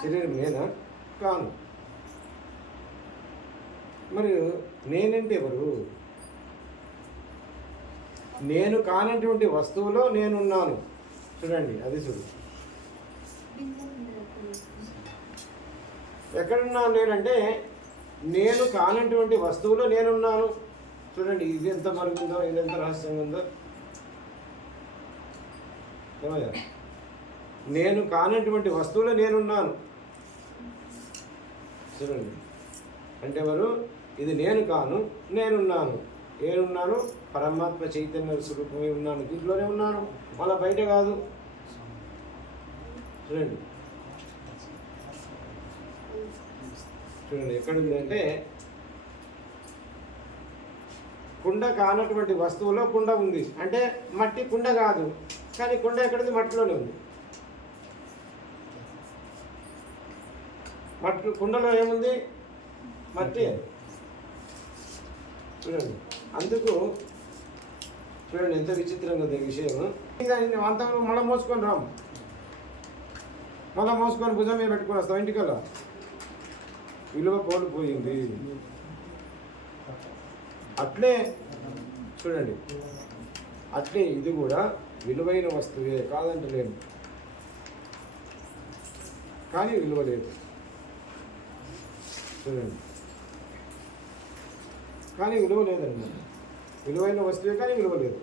శరీరం నేనా? కాను. మరి నేనంటే ఎవరు? నేను కానటువంటి వస్తువులో నేనున్నాను. చూడండి, అది చూడు. ఎక్కడున్నాను నేనంటే నేను కానటువంటి వస్తువులో నేనున్నాను. చూడండి, ఇది ఎంత మరుగుందో, ఇది ఎంత రహస్యంగా ఉందో. నేను కానటువంటి వస్తువులో నేనున్నాను. చూడండి, అంటే ఎవరు? ఇది నేను కాను, నేనున్నాను. నేనున్నాను, పరమాత్మ చైతన్య స్వరూపమే ఉన్నాను, దీంట్లోనే ఉన్నాను, మళ్ళీ బయట కాదు. చూడండి చూడండి ఎక్కడుంది అంటే కుండ కానటువంటి వస్తువులో కుండ ఉంది. అంటే మట్టి కుండ కాదు, కానీ కుండ ఎక్కడుంది? మట్టిలోనే ఉంది. మట్టి కుండలో ఏముంది? మట్టి. చూడండి, అందుకు చూడండి ఎంత విచిత్రంగా ఉంది విషయం. అంతా మళ్ళీ మోసుకొని రాము, మళ్ళీ మోసుకొని భుజం మీద పెట్టుకొని వస్తాం ఇంటికల్లా. విలువ కోల్పోయింది. అట్లే చూడండి, అట్లే ఇది కూడా విలువైన వస్తువే, కాదంటలేను, కానీ విలువ లేదు. చూడండి, కానీ విలువ లేదండి. విలువైన వస్తువే కానీ విలువ లేదు.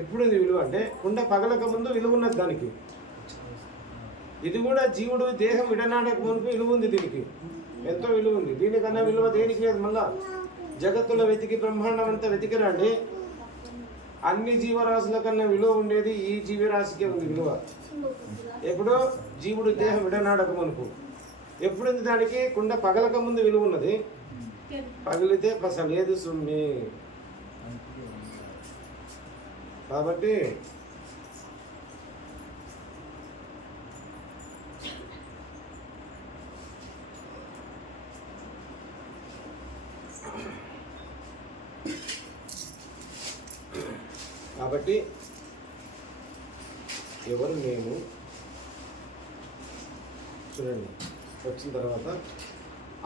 ఎప్పుడుంది విలువ అంటే కుండ పగలక ముందు విలువ ఉన్నది దానికి. ఇది కూడా జీవుడు దేహం విడనాడక మునుపు విలువ ఉంది. దీనికి ఎంతో విలువ ఉంది. దీనికన్నా విలువ దేనికి లేదు. మళ్ళా జగత్తులో వెతికి బ్రహ్మాండం అంతా వెతికిరండి, అన్ని జీవరాశుల కన్నా విలువ ఉండేది ఈ జీవరాశికే ఉంది విలువ. ఎప్పుడో జీవుడు దేహం విడనాడక మునుపు. ఎప్పుడుంది దానికి? కుండ పగలక ముందు విలువ ఉన్నది, పగిలితే పసలేదు సుమ్మి. కాబట్టి ఎవరు నేను? చూడండి, వచ్చిన తర్వాత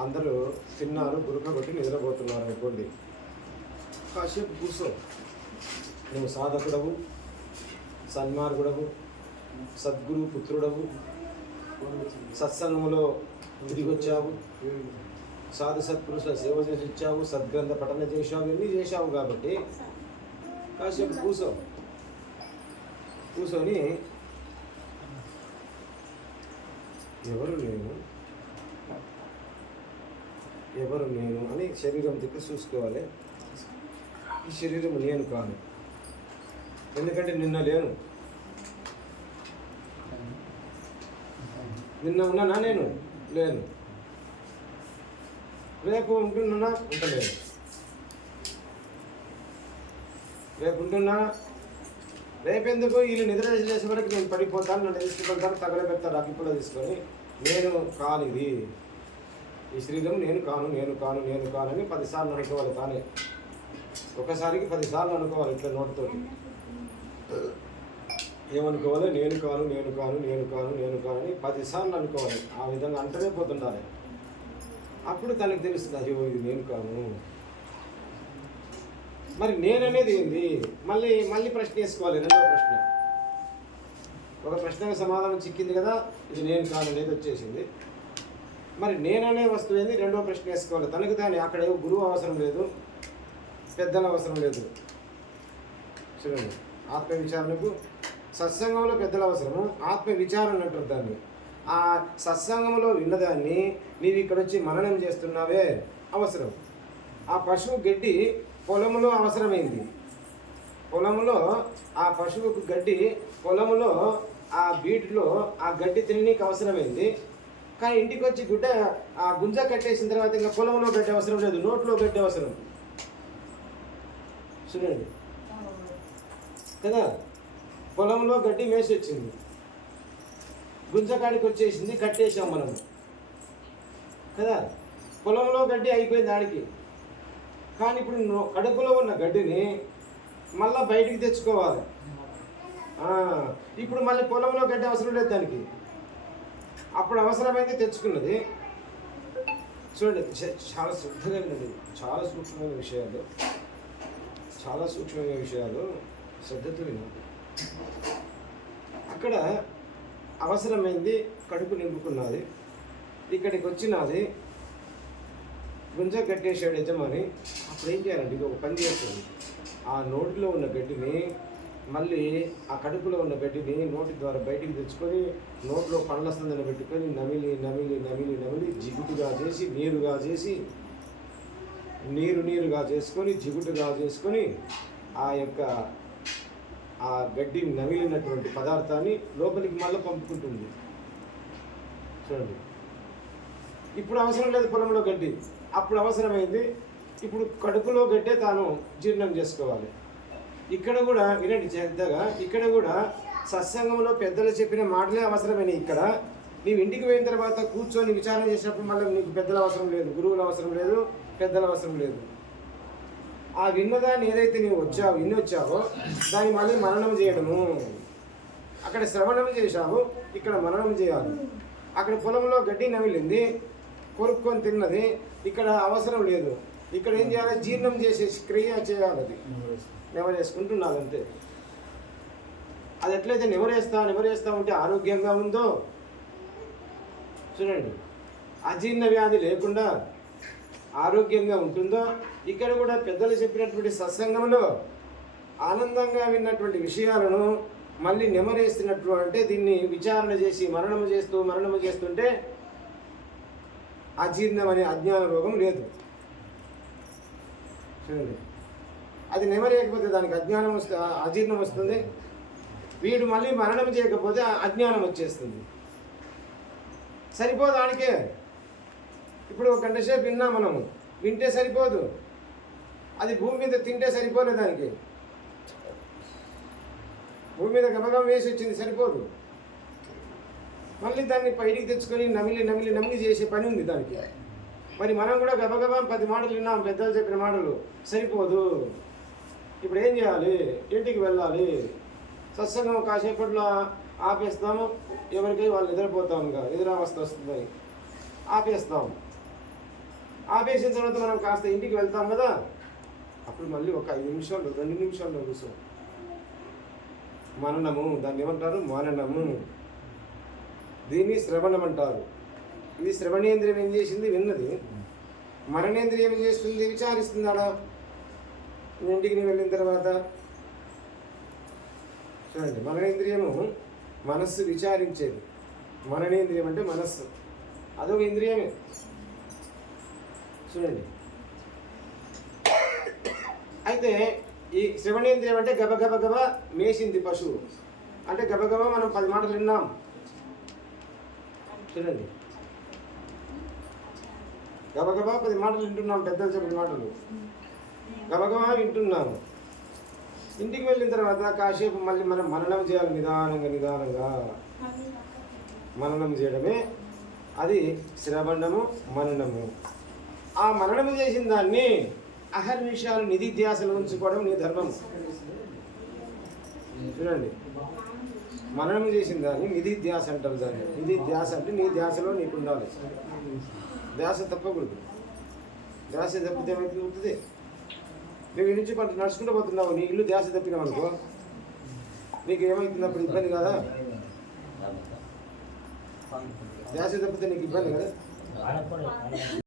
అందరూ తిన్నారు, గురుక కొట్టి నిద్రపోతున్నారు అనుకోండి. కాసేపు కూర్చో. నువ్వు సాధకుడవు, సన్మార్గుడవు, సద్గురు పుత్రుడవు, సత్సంగములో తిరిగి వచ్చావు, సాధు సత్పురుషుల సేవ చేసి ఇచ్చావు, సద్గ్రంథ పఠన చేశావు, ఇవన్నీ చేశావు. కాబట్టి కాసేపు కూర్చొని ఎవరు నేను అని శరీరం దిక్కు చూసుకోవాలి. ఈ శరీరం నేను కాను, ఎందుకంటే నిన్న లేను. నిన్న ఉన్నానా? నేను లేను. రేపు ఉంటున్నా? ఉంటలేదు. రేపు ఉంటున్నా? రేపెందుకు? వీళ్ళు నిద్ర చేసే వరకు నేను పడిపోతాను, నన్ను తీసుకుపోతాను, తగలబెడతారు అగ్గిపుల్ల తీసుకొని. నేను కానిది ఈ శరీరం, నేను కాను అని 10 సార్లు అనుకోవాలి. కానీ ఒకసారికి 10 సార్లు అనుకోవాలి ఇట్లా నోటితోటి. ఏమనుకోవాలి? నేను కాను అని 10 సార్లు అనుకోవాలి. ఆ విధంగా అంటనే పోతుండాలి. అప్పుడు తనకు తెలుస్తుంది, అయ్యో ఇది నేను కాను. మరి నేననేది ఏంది? మళ్ళీ ప్రశ్న వేసుకోవాలి. రెండవ ప్రశ్న. ఒక ప్రశ్నకు సమాధానం చిక్కింది కదా, ఇది నేను కాను అనేది వచ్చేసింది. మరి నేననే వస్తువు ఏంది? రెండవ ప్రశ్న వేసుకోవాలి. తనకు తాను అక్కడ గురువు అవసరం లేదు, పెద్దల అవసరం లేదు. చూడండి, ఆత్మ విచారణకు సత్సంగంలో పెద్దల అవసరము, ఆత్మ విచారణ అంటారు దాన్ని. ఆ సత్సంగంలో విన్నదాన్ని నీవు ఇక్కడ వచ్చి మననం చేస్తున్నావే అవసరం. ఆ పశువు గడ్డి పొలంలో అవసరమైంది. పొలంలో ఆ పశువుకు గడ్డి, పొలంలో ఆ బీట్లో ఆ గడ్డి తిననీకి అవసరమైంది. కానీ ఇంటికి వచ్చి ఆ గుంజ కట్టేసిన తర్వాత ఇంకా పొలంలో గడ్డి అవసరం లేదు, నోట్లో గడ్డి అవసరం. చూడండి కదా, పొలంలో గడ్డి మేసి వచ్చింది, గుంజకాడికి వచ్చేసింది, కట్టేసాం మనం కదా. పొలంలో గడ్డి అయిపోయింది ఆడికి. కానీ ఇప్పుడు కడుపులో ఉన్న గడ్డిని మళ్ళీ బయటికి తెచ్చుకోవాలి. ఇప్పుడు మళ్ళీ పొలంలో గడ్డి అవసరం లేదు దానికి. అప్పుడు అవసరమైతే తెచ్చుకున్నది. చూడండి, చాలా శ్రద్ధగా వినండి. చాలా సూక్ష్మమైన విషయాలు, చాలా సూక్ష్మమైన విషయాలు శ్రద్ధతో వినండి. అక్కడ అవసరమైంది కడుపు నింపుకున్నది, ఇక్కడికి వచ్చినది, గుంజ కట్టేసాడు యజమాని. అప్పుడు ఏం చేయాలండి? ఇది ఒక పని చేస్తుంది. ఆ నోటిలో ఉన్న గడ్డిని మళ్ళీ ఆ కడుపులో ఉన్న గడ్డిని నోటి ద్వారా బయటికి తెచ్చుకొని నోట్లో పండ్ల సందన పెట్టుకొని నమిలి నమిలి నమిలి నమిలి జిగుటుగా చేసి నీరుగా చేసి నీరుగా చేసుకొని జిగుటుగా చేసుకొని ఆ యొక్క ఆ గడ్డి నమిలినటువంటి పదార్థాన్ని లోపలికి మళ్ళీ పంపుకుంటుంది. చూడండి, ఇప్పుడు అవసరం లేదు పొలంలో గడ్డి, అప్పుడు అవసరమైంది. ఇప్పుడు కడుపులో గడ్డే తాను జీర్ణం చేసుకోవాలి. ఇక్కడ కూడా వినండి శ్రద్ధగా, ఇక్కడ కూడా సత్సంగంలో పెద్దలు చెప్పిన మాటలే అవసరమైనవి. ఇక్కడ నీవు ఇంటికి పోయిన తర్వాత కూర్చొని విచారణ చేసినప్పుడు మళ్ళీ నీకు పెద్దల అవసరం లేదు, గురువుల అవసరం లేదు, పెద్దల అవసరం లేదు. ఆ విన్నదాన్ని ఏదైతే నీవు విని వచ్చావో దాన్ని మళ్ళీ మననం చేయడము. అక్కడ శ్రవణం చేశావు, ఇక్కడ మననం చేయాలి. అక్కడ పొలంలో గడ్డి నమిలింది, కొరుక్కొని తిన్నది, ఇక్కడ అవసరం లేదు. ఇక్కడ ఏం చేయాలి? జీర్ణం చేసే క్రియ చేయాలి. అది నెమరేసుకుంటున్నది అంతే. అది ఎట్లయితే నెమరేస్తా ఉంటే ఆరోగ్యంగా ఉందో, చూడండి, అజీర్ణ వ్యాధి లేకుండా ఆరోగ్యంగా ఉంటుందో, ఇక్కడ కూడా పెద్దలు చెప్పినటువంటి సత్సంగంలో ఆనందంగా విన్నటువంటి విషయాలను మళ్ళీ నెమరేస్తున్నట్లు. అంటే దీన్ని విచారణ చేసి మరణము చేస్తుంటే అజీర్ణం అనే అజ్ఞాన రోగం లేదు. చూడండి, అది నెమరేయకపోతే దానికి అజీర్ణం వస్తుంది. వీడు మళ్ళీ మరణం చేయకపోతే అజ్ఞానం వచ్చేస్తుంది. సరిపోదు దానికే. ఇప్పుడు ఒక గంట సేపు విన్నా మనము, వింటే సరిపోదు. అది భూమి మీద తింటే సరిపోలేదు. దానికి భూమి మీద గబగబ వేసి వచ్చింది, సరిపోదు. మళ్ళీ దాన్ని బయటికి తెచ్చుకొని నమిలి చేసే పని ఉంది దానికి. మరి మనం కూడా గబగబా 10 మాటలు విన్నాం, పెద్దలు చెప్పిన మాటలు, సరిపోదు. ఇప్పుడు ఏం చేయాలి? ఇంటికి వెళ్ళాలి. సత్సంగం కాసేపట్లో ఆపేస్తాము. ఎవరికై వాళ్ళు నిద్రపోతాము, నిద్రావస్థ వస్తుందని ఆపేస్తాం. ఆపేసిన తర్వాత మనం కాస్త ఇంటికి వెళ్తాం కదా, అప్పుడు మళ్ళీ ఒక 5 నిమిషాలు 2 నిమిషాల్లో కూర్చో. మననము, దాన్ని ఏమంటారు? మననము. దీన్ని శ్రవణం అంటారు. ఇది శ్రవణేంద్రియం ఏం చేసింది? విన్నది. మననేంద్రియం ఏం చేస్తుంది? విచారిస్తుంది. ఆడ ఇంటికి వెళ్ళిన తర్వాత చూడండి, మననేంద్రియము మనస్సు విచారించేది. మననేంద్రియం అంటే మనస్సు, అదొక ఇంద్రియమే. చూడండి, అయితే ఈ శ్రవణేంద్రియం అంటే గబగబ మేసింది పశువు. అంటే గబగబ మనం 10 మాటలు విన్నాం. చూడండి, గబగబా 10 మాటలు వింటున్నాం, పెద్దలు చెప్పిన మాటలు గబగబా వింటున్నాము. ఇంటికి వెళ్ళిన తర్వాత కాసేపు మళ్ళీ మనం మననం చేయాలి. నిదానంగా మననం చేయడమే అది శ్రవణము, మననము. ఆ మననము చేసిన దాన్ని అహర్నిశాలు నిధిధ్యాసలు ఉంచుకోవడం నీ ధర్మం. చూడండి, మననం చేసిన దాన్ని నిధిధ్యాస అంటారు. దాన్ని నిధిధ్యాస అంటే నీ ధ్యాసలో నీకు ఉండాలి. ధ్యాస తప్పకూడదు. ధ్యాస తప్పితే ఏమైతే అవుతుంది? నువ్వు ఈ నుంచి నడుచుకుంటూ పోతున్నావు, నీ ఇల్లు ధ్యాస తప్పినావు అనుకో, నీకు ఏమవుతుంది? అప్పుడు ఇబ్బంది కదా. ధ్యాస తప్పితే నీకు ఇబ్బంది కదా.